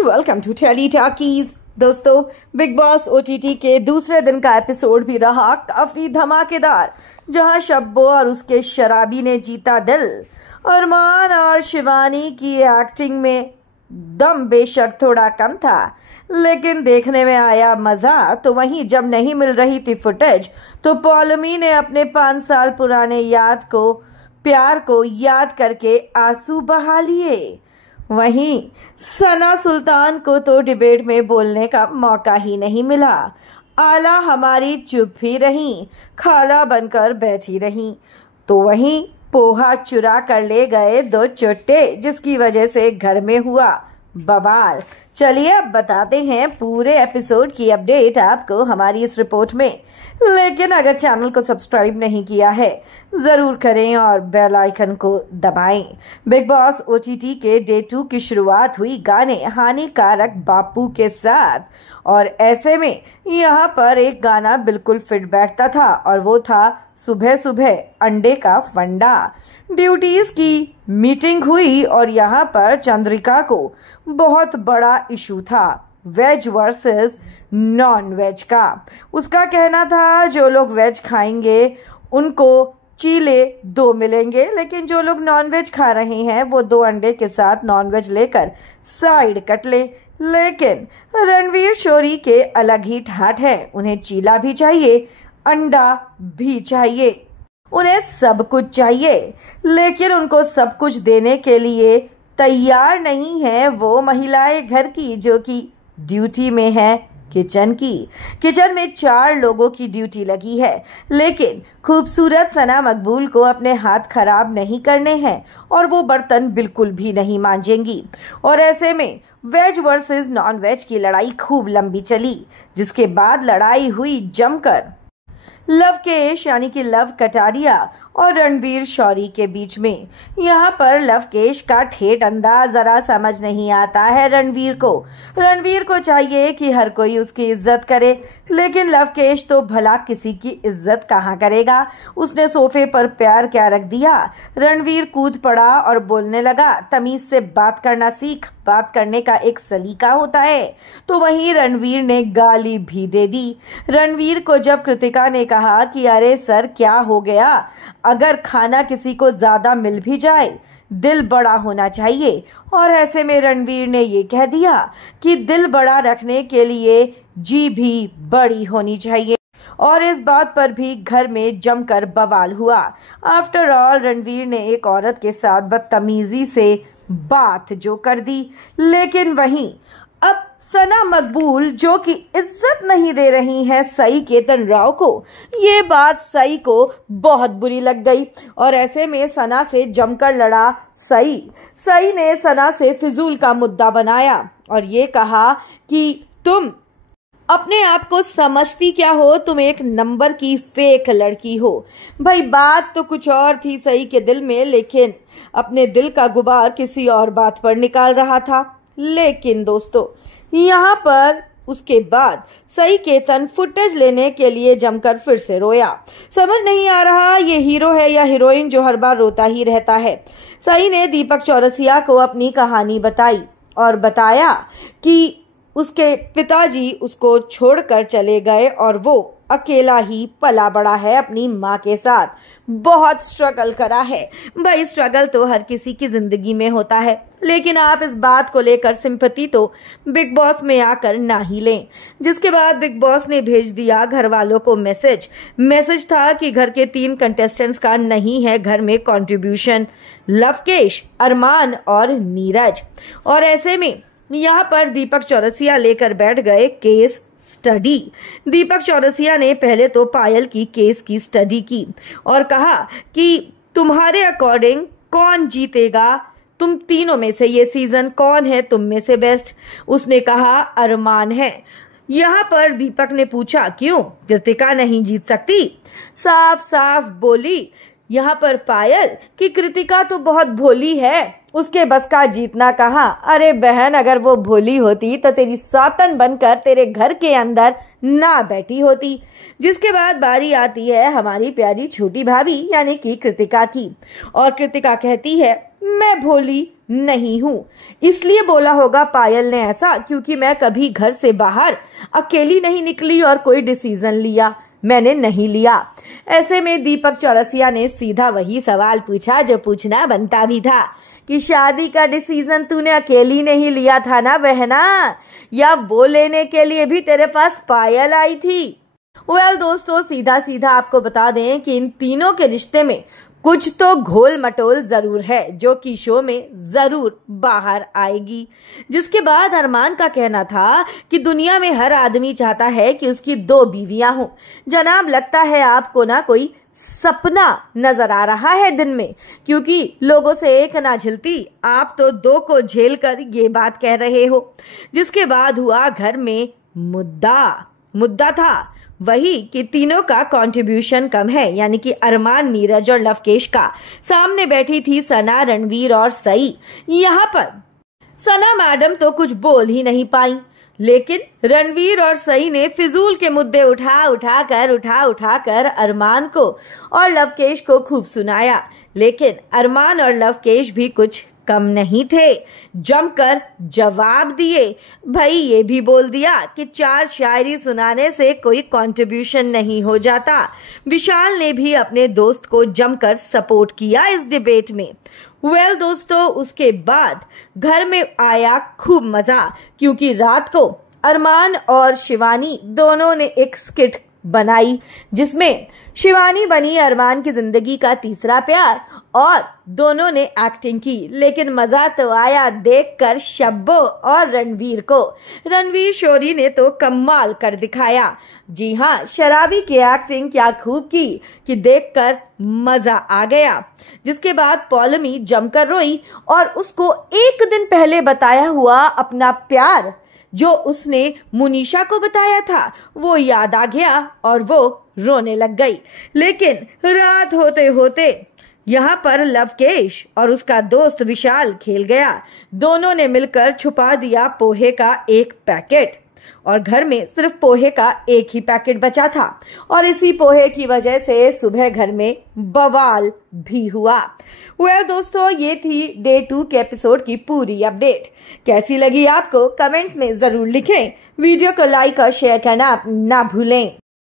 And welcome to Tele Talkies. दोस्तों, Bigg Boss OTT के दूसरे दिन का एपिसोड भी रहा काफी धमाकेदार, जहां शब्बो और उसके शराबी ने जीता दिल। अरमान और शिवानी की एक्टिंग में दम बेशक थोड़ा कम था, लेकिन देखने में आया मजा। तो वहीं जब नहीं मिल रही थी फुटेज, तो पौलमी ने अपने 5 साल पुराने प्यार को याद करके आंसू बहा लिए। वहीं सना सुल्तान को तो डिबेट में बोलने का मौका ही नहीं मिला। आला हमारी चुप ही रही, खाला बनकर बैठी रही। तो वहीं पोहा चुरा कर ले गए 2 चुट्टे, जिसकी वजह से घर में हुआ बवाल। चलिए अब बताते हैं पूरे एपिसोड की अपडेट आपको हमारी इस रिपोर्ट में। लेकिन अगर चैनल को सब्सक्राइब नहीं किया है जरूर करें और बेल आइकन को दबाएं। बिग बॉस ओटीटी के डे 2 की शुरुआत हुई गाने हानिकारक बापू के साथ, और ऐसे में यहाँ पर एक गाना बिल्कुल फिट बैठता था, और वो था सुबह सुबह अंडे का फंडा। ड्यूटीज की मीटिंग हुई और यहाँ पर चंद्रिका को बहुत बड़ा इशू था वेज वर्सेस नॉन वेज का। उसका कहना था जो लोग वेज खाएंगे उनको चीले 2 मिलेंगे, लेकिन जो लोग नॉन वेज खा रहे हैं वो 2 अंडे के साथ नॉन वेज लेकर साइड कट ले। लेकिन रणवीर शोरी के अलग ही ठाठ है, उन्हें चीला भी चाहिए, अंडा भी चाहिए, उन्हें सब कुछ चाहिए। लेकिन उनको सब कुछ देने के लिए तैयार नहीं है वो महिलाएं घर की, जो कि ड्यूटी में है किचन की। किचन में 4 लोगों की ड्यूटी लगी है, लेकिन खूबसूरत सना मकबूल को अपने हाथ खराब नहीं करने हैं और वो बर्तन बिल्कुल भी नहीं मांजेंगी। और ऐसे में वेज वर्सेस नॉन वेज की लड़ाई खूब लंबी चली, जिसके बाद लड़ाई हुई जमकर लवकेश यानी कि लव कटारिया और रणवीर शौरी के बीच में। यहाँ पर लवकेश का ठेठ अंदाज जरा समझ नहीं आता है रणवीर को चाहिए कि हर कोई उसकी इज्जत करे, लेकिन लवकेश तो भला किसी की इज्जत कहाँ करेगा। उसने सोफे पर पैर क्या रख दिया। रणवीर कूद पड़ा और बोलने लगा, तमीज से बात करना सीख, बात करने का एक सलीका होता है। तो वहीं रणवीर ने गाली भी दे दी। रणवीर को जब कृतिका ने कहा कि अरे सर क्या हो गया, अगर खाना किसी को ज्यादा मिल भी जाए दिल बड़ा होना चाहिए, और ऐसे में रणवीर ने ये कह दिया कि दिल बड़ा रखने के लिए जी भी बड़ी होनी चाहिए। और इस बात पर भी घर में जमकर बवाल हुआ। आफ्टर ऑल रणवीर ने एक औरत के साथ बदतमीजी से बात जो कर दी, लेकिन वहीं अब सना मकबूल जो कि इज्जत नहीं दे रही हैं सई केतन राव को, ये बात सई को बहुत बुरी लग गई। और ऐसे में सना से जमकर लड़ा सई ने सना से फिजूल का मुद्दा बनाया और ये कहा कि तुम अपने आप को समझती क्या हो, तुम एक नंबर की फेक लड़की हो। भाई बात तो कुछ और थी सई के दिल में, लेकिन अपने दिल का गुबार किसी और बात पर निकाल रहा था। लेकिन दोस्तों यहाँ पर उसके बाद सई केतन फुटेज लेने के लिए जमकर फिर से रोया। समझ नहीं आ रहा ये हीरो है या हीरोइन जो हर बार रोता ही रहता है। सई ने दीपक चौरसिया को अपनी कहानी बताई और बताया कि उसके पिताजी उसको छोड़कर चले गए और वो अकेला ही पला बड़ा है अपनी माँ के साथ। बहुत स्ट्रगल करा है। भाई स्ट्रगल तो हर किसी की जिंदगी में होता है, लेकिन आप इस बात को लेकर सिंपैथी तो बिग बॉस में आकर ना ही लें। जिसके बाद बिग बॉस ने भेज दिया घर वालों को मैसेज था कि घर के 3 कंटेस्टेंट्स का नहीं है घर में कंट्रीब्यूशन, लवकेश, अरमान और नीरज। और ऐसे में यहाँ पर दीपक चौरसिया लेकर बैठ गए केस स्टडी। दीपक चौरसिया ने पहले तो पायल की केस की स्टडी की और कहा कि तुम्हारे अकॉर्डिंग कौन जीतेगा, तुम तीनों में से ये सीजन कौन है तुम में से बेस्ट। उसने कहा अरमान है। यहाँ पर दीपक ने पूछा क्यों, कृतिका नहीं जीत सकती? साफ साफ बोली यहाँ पर पायल कि कृतिका तो बहुत भोली है, उसके बस का जीतना कहाँ। अरे बहन, अगर वो भोली होती तो तेरी सौतन बनकर तेरे घर के अंदर ना बैठी होती। जिसके बाद बारी आती है हमारी प्यारी छोटी भाभी यानी कि कृतिका की, और कृतिका कहती है मैं भोली नहीं हूँ। इसलिए बोला होगा पायल ने ऐसा क्योंकि मैं कभी घर से बाहर अकेली नहीं निकली और कोई डिसीजन लिया मैंने नहीं लिया। ऐसे में दीपक चौरसिया ने सीधा वही सवाल पूछा जो पूछना बनता भी था कि शादी का डिसीजन तूने अकेली नहीं लिया था ना बहना, या वो लेने के लिए भी तेरे पास पायल आई थी? वेल दोस्तों, सीधा सीधा आपको बता दें कि इन तीनों के रिश्ते में कुछ तो घोल मटोल जरूर है जो कि शो में जरूर बाहर आएगी। जिसके बाद अरमान का कहना था कि दुनिया में हर आदमी चाहता है कि उसकी 2 बीवियां हों। जनाब, लगता है आपको ना कोई सपना नजर आ रहा है दिन में, क्योंकि लोगों से एक ना झिलती आप तो 2 को झेल कर ये बात कह रहे हो। जिसके बाद हुआ घर में मुद्दा था वही कि तीनों का कंट्रीब्यूशन कम है, यानी कि अरमान, नीरज और लवकेश का। सामने बैठी थी सना, रणवीर और सई। यहाँ पर सना मैडम तो कुछ बोल ही नहीं पाई, लेकिन रणवीर और सई ने फिजूल के मुद्दे उठा कर अरमान को और लवकेश को खूब सुनाया। लेकिन अरमान और लवकेश भी कुछ कम नहीं थे, जमकर जवाब दिए। भाई ये भी बोल दिया कि 4 शायरी सुनाने से कोई कंट्रीब्यूशन नहीं हो जाता। विशाल ने भी अपने दोस्त को जमकर सपोर्ट किया इस डिबेट में। वेल दोस्तों, उसके बाद घर में आया खूब मजा, क्योंकि रात को अरमान और शिवानी दोनों ने एक स्किट बनाई जिसमें शिवानी बनी अरमान की जिंदगी का तीसरा प्यार और दोनों ने एक्टिंग की। लेकिन मजा तो आया देखकर शब्बो और रणवीर को। रणवीर शोरी ने तो कमाल कर दिखाया। जी हाँ, शराबी की एक्टिंग क्या खूब की कि देखकर मजा आ गया। जिसके बाद पौलमी जमकर रोई और उसको एक दिन पहले बताया हुआ अपना प्यार जो उसने मुनीषा को बताया था वो याद आ गया और वो रोने लग गई। लेकिन रात होते होते यहाँ पर लवकेश और उसका दोस्त विशाल खेल गया। दोनों ने मिलकर छुपा दिया पोहे का एक पैकेट और घर में सिर्फ पोहे का एक ही पैकेट बचा था और इसी पोहे की वजह से सुबह घर में बवाल भी हुआ। वेल दोस्तों, ये थी डे 2 के एपिसोड की पूरी अपडेट। कैसी लगी आपको कमेंट्स में जरूर लिखें। वीडियो को लाइक और शेयर करना ना भूलें।